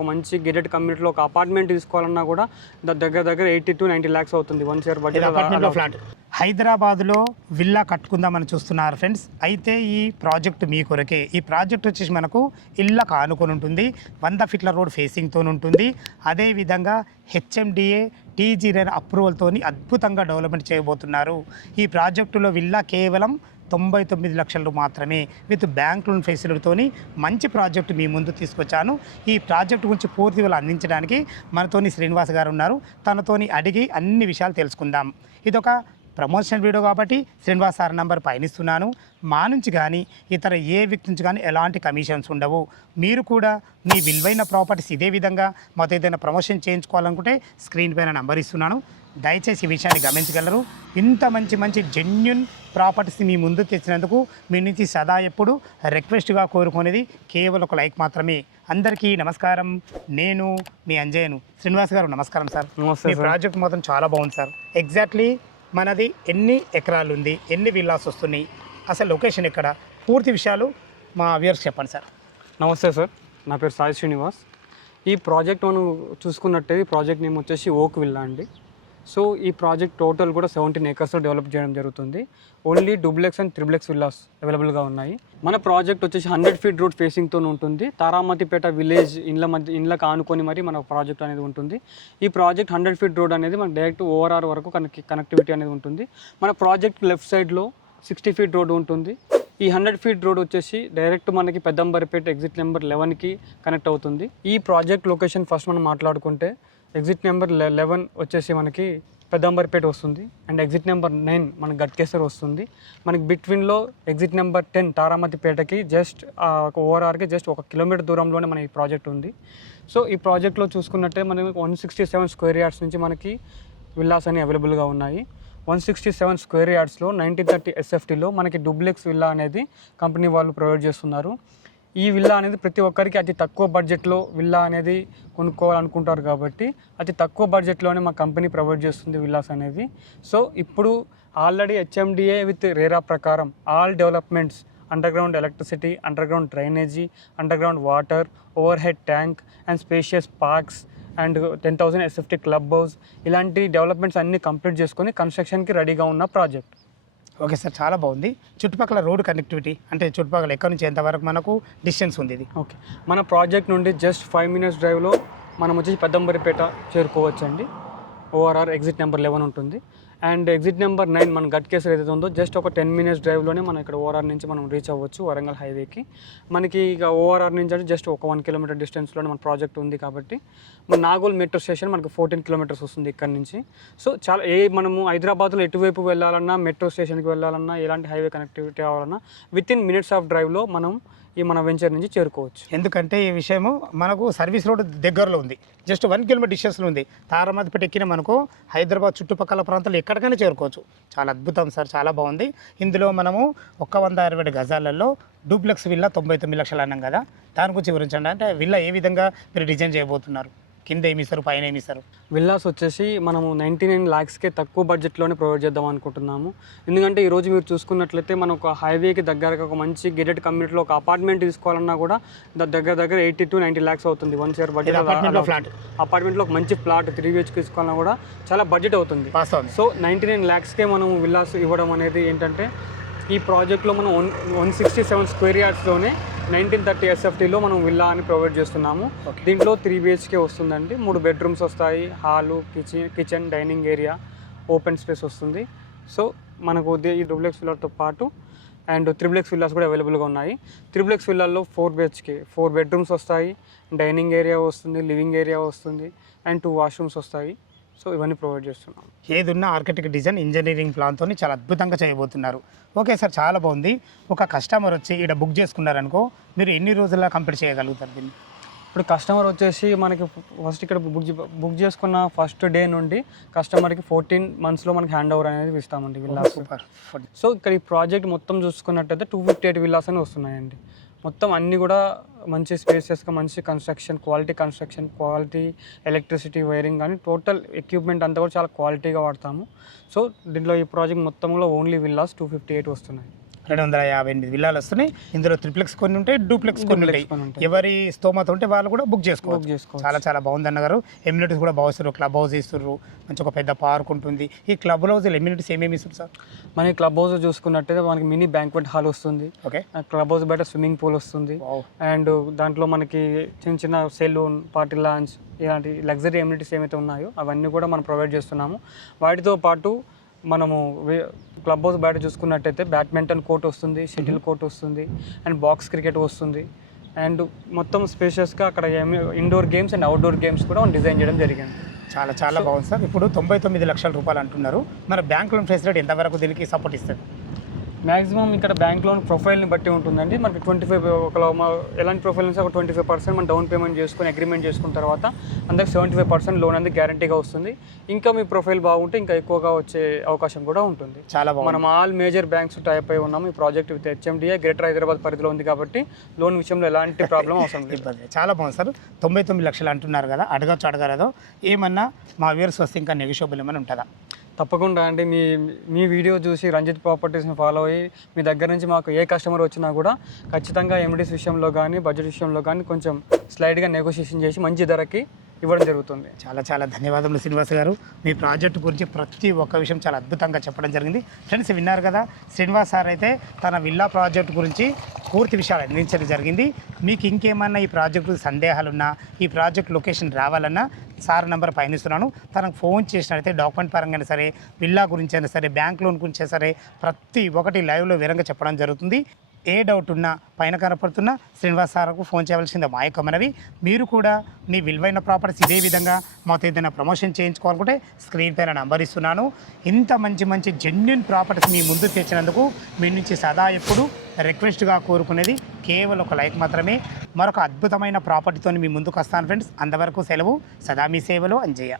ఒక మంచి గేటెడ్ కమ్యూనిటీలో ఒక అపార్ట్మెంట్ తీసుకోవాలన్నా కూడా దగ్గర దగ్గర 80 to 90 lakhs అవుతుంది 1 year బడ్జెట్ అపార్ట్మెంట్లో ఫ్లాట్. హైదరాబాద్లో విల్లా కట్టుకుందామని చూస్తున్నారు ఫ్రెండ్స్. అయితే ఈ ప్రాజెక్ట్ మీ కొరకే. ఈ ప్రాజెక్ట్ వచ్చేసి మనకు ఇళ్ళకు ఆనుకొని ఉంటుంది, 100 feet రోడ్ ఫేసింగ్తో ఉంటుంది. అదేవిధంగా హెచ్ఎండిఏ టీజీఆర్ అప్రూవల్తో అద్భుతంగా డెవలప్మెంట్ చేయబోతున్నారు. ఈ ప్రాజెక్టులో విల్లా కేవలం 99 లక్షలు మాత్రమే విత్ బ్యాంక్ లోన్ ఫెసిలిటీతో మంచి ప్రాజెక్టు మీ ముందు తీసుకొచ్చాను. ఈ ప్రాజెక్టు గురించి పూర్తి వివరాలు అందించడానికి మనతోని శ్రీనివాస్ గారు ఉన్నారు. తనతోని అడిగి అన్ని విషయాలు తెలుసుకుందాం. ఇదొక ప్రమోషన్ వీడియో కాబట్టి శ్రీనివాస్ సార్ నంబర్ పయనిస్తున్నాను. మా నుంచి కానీ ఇతర ఏ వ్యక్తి నుంచి కానీ ఎలాంటి కమిషన్స్ ఉండవు. మీరు కూడా మీ విలువైన ప్రాపర్టీస్ ఇదే విధంగా మాతో ఏదైనా ప్రమోషన్ చేయించుకోవాలనుకుంటే స్క్రీన్ పైన నంబర్ ఇస్తున్నాను. దయచేసి ఈ విషయాన్ని గమనించగలరు. ఇంత మంచి జెన్యున్ ప్రాపర్టీస్ మీ ముందు తెచ్చినందుకు మీ నుంచి సదా ఎప్పుడు రిక్వెస్ట్గా కోరుకునేది కేవలం ఒక లైక్ మాత్రమే. అందరికీ నమస్కారం. నేను మీ అంజయ్యను. శ్రీనివాస్ గారు నమస్కారం సార్. మీ ప్రాజెక్ట్ మొత్తం చాలా బాగుంది సార్. ఎగ్జాక్ట్లీ మనది ఎన్ని ఎకరాలు ఉంది, ఎన్ని విల్లాస్ వస్తున్నాయి, అసలు లొకేషన్ ఎక్కడ, పూర్తి విషయాలు మా వ్యూవర్స్ చెప్పండి సార్. నమస్తే సార్, నా పేరు సాయి శ్రీనివాస్. ఈ ప్రాజెక్ట్ మనం చూసుకున్నట్టే ఈ ప్రాజెక్ట్ నేమ్ వచ్చేసి ఓక్ విల్లా అండి. సో ఈ ప్రాజెక్ట్ టోటల్ కూడా 17 acresలో డెవలప్ చేయడం జరుగుతుంది. Only duplex and triplex villas అవైలబుల్గా ఉన్నాయి. మన ప్రాజెక్ట్ వచ్చేసి 100 feet రోడ్ ఫేసింగ్తో ఉంటుంది. తారామతిపేట విలేజ్ ఇండ్లకు ఆనుకొని మరి మన ప్రాజెక్ట్ అనేది ఉంటుంది. ఈ ప్రాజెక్ట్ 100 feet రోడ్ అనేది మనకు డైరెక్ట్ ఓఆర్ఆర్ వరకు కనెక్టివిటీ అనేది ఉంటుంది. మన ప్రాజెక్ట్ లెఫ్ట్ సైడ్లో 60 feet రోడ్ ఉంటుంది. ఈ 100 feet రోడ్ వచ్చేసి డైరెక్ట్ మనకి పెద్దంబరిపేట ఎగ్జిట్ నెంబర్ 11కి కనెక్ట్ అవుతుంది. ఈ ప్రాజెక్ట్ లొకేషన్ ఫస్ట్ మనం మాట్లాడుకుంటే ఎగ్జిట్ నెంబర్ 11 వచ్చేసి మనకి పెద్దంబరిపేట వస్తుంది. అండ్ ఎగ్జిట్ నెంబర్ 9 మనకి గట్కేసర్ వస్తుంది. మనకి బిట్వీన్లో ఎగ్జిట్ నెంబర్ 10 తారామతిపేటకి జస్ట్ ఓఆర్ఆర్కి జస్ట్ 1 kilometer దూరంలోనే మన ఈ ప్రాజెక్ట్ ఉంది. సో ఈ ప్రాజెక్ట్లో చూసుకున్నట్టే మనకి 167 square yards నుంచి మనకి విల్లాస్ అనేవి అవైలబుల్గా ఉన్నాయి. 167 square yardsలో 1930 SFTలో మనకి డూప్లెక్స్ విల్లా అనేది కంపెనీ వాళ్ళు ప్రొవైడ్ చేస్తున్నారు. ఈ విల్లా అనేది ప్రతి ఒక్కరికి అతి తక్కువ బడ్జెట్లో విల్లా అనేది కొనుక్కోవాలనుకుంటారు కాబట్టి అతి తక్కువ బడ్జెట్లోనే మా కంపెనీ ప్రొవైడ్ చేస్తుంది విల్లాస్ అనేది. సో ఇప్పుడు ఆల్రెడీ హెచ్ఎండిఏ విత్ రేరా ప్రకారం all developments, underground electricity, underground drainage, underground water, over head tank and spacious parks and 10,000 SFT club house ఇలాంటి డెవలప్మెంట్స్ అన్నీ కంప్లీట్ చేసుకొని కన్స్ట్రక్షన్కి రెడీగా ఉన్న ప్రాజెక్ట్. ఓకే సార్, చాలా బాగుంది. చుట్టుపక్కల రోడ్ కనెక్టివిటీ అంటే చుట్టుపక్కల ఎక్కడి నుంచి ఎంతవరకు మనకు డిస్టెన్స్ ఉంది ఇది? ఓకే, మన ప్రాజెక్ట్ నుండి జస్ట్ 5 minutes డ్రైవ్లో మనం వచ్చేసి పెద్దంబరిపేట చేరుకోవచ్చండి. ఓఆర్ఆర్ ఎగ్జిట్ నెంబర్ 11 ఉంటుంది. అండ్ ఎగ్జిట్ నెంబర్ 9 మన గట్కేసర్ ఏదైతే ఉందో జస్ట్ ఒక 10 minutes డ్రైవ్లోనే మనం ఇక్కడ ఓఆర్ఆర్ నుంచి మనం రీచ్ అవ్వచ్చు వరంగల్ హైవేకి. మనకి ఇక ఓఆర్ఆర్ నుంచి అంటే జస్ట్ ఒక 1 kilometer డిస్టెన్స్లోనే మన ప్రాజెక్ట్ ఉంది కాబట్టి మన నాగోల్ మెట్రో స్టేషన్ మనకు 14 kilometers వస్తుంది ఇక్కడ నుంచి. సో చాలా మనము హైదరాబాద్లో ఎటువైపు వెళ్ళాలన్నా, మెట్రో స్టేషన్కి వెళ్ళాలన్నా, ఎలాంటి హైవే కనెక్టివిటీ కావాలన్నా వితిన్ minutes ఆఫ్ డ్రైవ్లో మనం మన వెంచర్ నుంచి చేరుకోవచ్చు. ఎందుకంటే ఈ విషయము మనకు సర్వీస్ రోడ్ దగ్గరలో ఉంది, జస్ట్ 1 kilometer డిస్టెన్స్లో ఉంది. తారామతిపేట ఎక్కిన మనకు హైదరాబాద్ చుట్టుపక్కల ప్రాంతాలు ఎక్కడికైనా చేరుకోవచ్చు. చాలా అద్భుతం సార్, చాలా బాగుంది. ఇందులో మనము 160 గజాలలో డూప్లెక్స్ విల్లా 99 లక్షలు అన్నాం కదా, దాని గురించి వివరించండి. అంటే విల్లా ఏ విధంగా మీరు డిజైన్ చేయబోతున్నారు, కింద ఏమి ఇస్తారు, పైన ఏమి ఇస్తారు? విల్లాస్ వచ్చేసి మనము 99 lakhsకే తక్కువ బడ్జెట్లోనే ప్రొవైడ్ చేద్దాం అనుకుంటున్నాము. ఎందుకంటే ఈరోజు మీరు చూసుకున్నట్లయితే మనం ఒక హైవేకి దగ్గరగా ఒక మంచి గేటెడ్ కమ్యూనిటీలో ఒక అపార్ట్మెంట్ తీసుకోవాలన్నా కూడా దగ్గర దగ్గర 80 to 90 lakhs అవుతుంది 1 year బడ్జెట్. అపార్ట్మెంట్లో ఒక మంచి ప్లాట్ 3 BHK తీసుకోవాలన్నా కూడా చాలా బడ్జెట్ అవుతుంది. సో 99 lakhsకే మనం విల్లాస్ ఇవ్వడం అనేది ఏంటంటే ఈ ప్రాజెక్ట్లో మనం 167 square yardsలోనే 1930 SFTలో మనం విల్లా అని ప్రొవైడ్ చేస్తున్నాము. దీంట్లో 3 BHK వస్తుందండి. 3 bedrooms వస్తాయి, hall, kitchen, dining area, open space వస్తుంది. సో మనకు ఈ డూప్లెక్స్ విల్లాతో పాటు అండ్ త్రిప్లెక్స్ విల్లాస్ కూడా అవైలబుల్గా ఉన్నాయి. త్రిప్లెక్స్ విల్లాల్లో 4 BHK 4 bedrooms వస్తాయి, డైనింగ్ ఏరియా వస్తుంది, లివింగ్ ఏరియా వస్తుంది అండ్ 2 washrooms వస్తాయి. సో ఇవన్నీ ప్రొవైడ్ చేస్తున్నాం. ఏదున్న ఆర్కిటెక్ట్ డిజైన్ ఇంజనీరింగ్ ప్లాన్తో చాలా అద్భుతంగా చేయబోతున్నారు. ఓకే సార్, చాలా బాగుంది. ఒక కస్టమర్ వచ్చి ఇక్కడ బుక్ చేసుకున్నారనుకో, మీరు ఎన్ని రోజుల్లో కంప్లీట్ చేయగలుగుతారు దీన్ని? ఇప్పుడు కస్టమర్ వచ్చేసి మనకి ఫస్ట్ ఇక్కడ బుక్ చేసుకున్న ఫస్ట్ డే నుండి కస్టమర్కి 14 monthsలో మనకి హ్యాండ్ ఓవర్ అనేది ఇస్తామండి విల్లాస్. సూపర్. సో ఇక్కడ ఈ ప్రాజెక్ట్ మొత్తం చూసుకున్నట్టయితే 258 విల్లాస్ అని వస్తున్నాయండి. మొత్తం అన్నీ కూడా మంచి స్పేసెస్గా, మంచి కన్స్ట్రక్షన్, క్వాలిటీ ఎలక్ట్రిసిటీ, వైరింగ్ కానీ టోటల్ ఎక్విప్మెంట్ అంతా కూడా చాలా క్వాలిటీగా వాడతాము. సో దీంట్లో ఈ ప్రాజెక్ట్ మొత్తంలో ఓన్లీ విల్లాస్ 258 వస్తున్నాయి. 258 విల్లాలు వస్తున్నాయి. ఇందులో త్రిప్లెక్స్ కొన్ని ఉంటాయి, డూప్లెక్స్ కొన్ని ఉంటాయి. కొన్ని ఉంటాయి. ఎవరి స్తోమత ఉంటే వాళ్ళు కూడా బుక్ చేసుకోవచ్చు. చేసుకోవచ్చు. చాలా చాలా బాగుంది అన్నగారు. ఎమ్యూనిటీస్ కూడా బాగుస్తారు, క్లబ్ హౌస్ ఇస్తుర్రు, మంచి ఒక పెద్ద పార్క్ ఉంటుంది. ఈ క్లబ్ హౌస్ ఎమ్యూనిటీస్ ఏమేమి ఇస్తారు సార్? మన క్లబ్ హౌస్ చూసుకున్నట్టయితే మనకి మినీ బ్యాంక్వెట్ హాల్ వస్తుంది, ఓకే, క్లబ్ హౌస్ బయట స్విమ్మింగ్ పూల్ వస్తుంది, అండ్ దాంట్లో మనకి చిన్న చిన్న సెలూన్, పార్టీ లాంచ్ ఇలాంటి లగ్జరీ ఎమ్యూనిటీస్ ఏమైతే ఉన్నాయో అవన్నీ కూడా మనం ప్రొవైడ్ చేస్తున్నాము. వాటితో పాటు మనము క్లబ్ హౌస్ బయట చూసుకున్నట్టయితే బ్యాడ్మింటన్ కోర్ట్ వస్తుంది, షటిల్ కోర్ట్ వస్తుంది, అండ్ బాక్స్ క్రికెట్ వస్తుంది. అండ్ మొత్తం స్పేషియస్గా అక్కడ indoor games and outdoor games కూడా మనం డిజైన్ చేయడం జరిగింది. చాలా చాలా బాగుంది సార్. ఇప్పుడు 99 లక్షల రూపాయలు అంటున్నారు. మన బ్యాంక్ లోన్ ఫెసిలిటీ ఎంతవరకు దీనికి సపోర్ట్ ఇస్తుంది? మ్యాక్సిమం ఇక్కడ బ్యాంక్ లోన్ ప్రొఫైల్ని బట్టి ఉంటుందండి. మనకి 25 ఎలాంటి ప్రొఫైల్ నుంచి ఒక 25% మనం డౌన్ పేమెంట్ చేసుకుని అగ్రిమెంట్ చేసుకున్న తర్వాత అందరికి 75% లోన్ అనేది గ్యారంటీగా వస్తుంది. ఇంకా మీ ప్రొఫైల్ బాగుంటే ఇంకా ఎక్కువగా వచ్చే అవకాశం కూడా ఉంటుంది. చాలా బాగుంది. మనం ఆల్ మేజర్ బ్యాంక్స్ టైప్ అయి ఉన్నాము. ఈ project with HMDA greater Hyderabad పరిధిలో ఉంది కాబట్టి లోన్ విషయంలో ఎలాంటి ప్రాబ్లం అవసరం లేదు. ఇబ్బంది. చాలా బాగుంది సార్. 99 లక్షలు అంటున్నారు కదా, అడగలేదో ఏమన్నా మా వ్యూవర్స్ వస్తే ఇంకా నెగోషియబుల్ ఏమైనా ఉంటుందా? తప్పకుండా అండి. మీ వీడియో చూసి రంజిత్ ప్రాపర్టీస్ని ఫాలో అయ్యి మీ దగ్గర నుంచి మాకు ఏ కస్టమర్ వచ్చినా కూడా ఖచ్చితంగా ఎమ్యూనిటీస్ విషయంలో కానీ బడ్జెట్ విషయంలో కానీ కొంచెం స్లైడ్గా నెగోషియేషన్ చేసి మంచి ధరకి ఇవ్వడం జరుగుతుంది. చాలా చాలా ధన్యవాదములు శ్రీనివాస్ గారు. మీ ప్రాజెక్టు గురించి ప్రతి ఒక్క విషయం చాలా అద్భుతంగా చెప్పడం జరిగింది. ఫ్రెండ్స్ విన్నారు కదా, శ్రీనివాస్ సార్ అయితే తన విల్లా ప్రాజెక్టు గురించి పూర్తి విషయాలు అందించడం జరిగింది. మీకు ఇంకేమన్నా ఈ ప్రాజెక్టు సందేహాలున్నా, ఈ ప్రాజెక్ట్ లొకేషన్ రావాలన్నా సార్ నెంబర్ పయనిస్తున్నాను. తనకు ఫోన్ చేసినట్లయితే డాక్యుమెంట్ పరంగా సరే, విల్లా గురించి అయినా సరే, బ్యాంక్ లోన్ గురించి సరే ప్రతి ఒక్కటి లైవ్లో వివరంగా చెప్పడం జరుగుతుంది. ఏ డౌట్ ఉన్నా పైన కనపడుతున్న శ్రీనివాస్ సార్కు ఫోన్ చేయవలసిందే మా యొక్క మనవి. మీరు కూడా మీ విలువైన ప్రాపర్టీస్ ఇదే విధంగా మాతో ఏదైనా ప్రమోషన్ చేయించుకోవాలనుకుంటే స్క్రీన్ పైన నంబర్ ఇస్తున్నాను. ఇంత మంచి జెన్యున్ ప్రాపర్టీస్ మీ ముందు తెచ్చినందుకు మీ నుంచి సదా ఎప్పుడు రిక్వెస్ట్గా కోరుకునేది కేవలం ఒక లైక్ మాత్రమే. మరొక అద్భుతమైన ప్రాపర్టీతో మీ ముందుకు వస్తాను ఫ్రెండ్స్. అంతవరకు సెలవు. సదా మీ సేవలో అంజయ్య.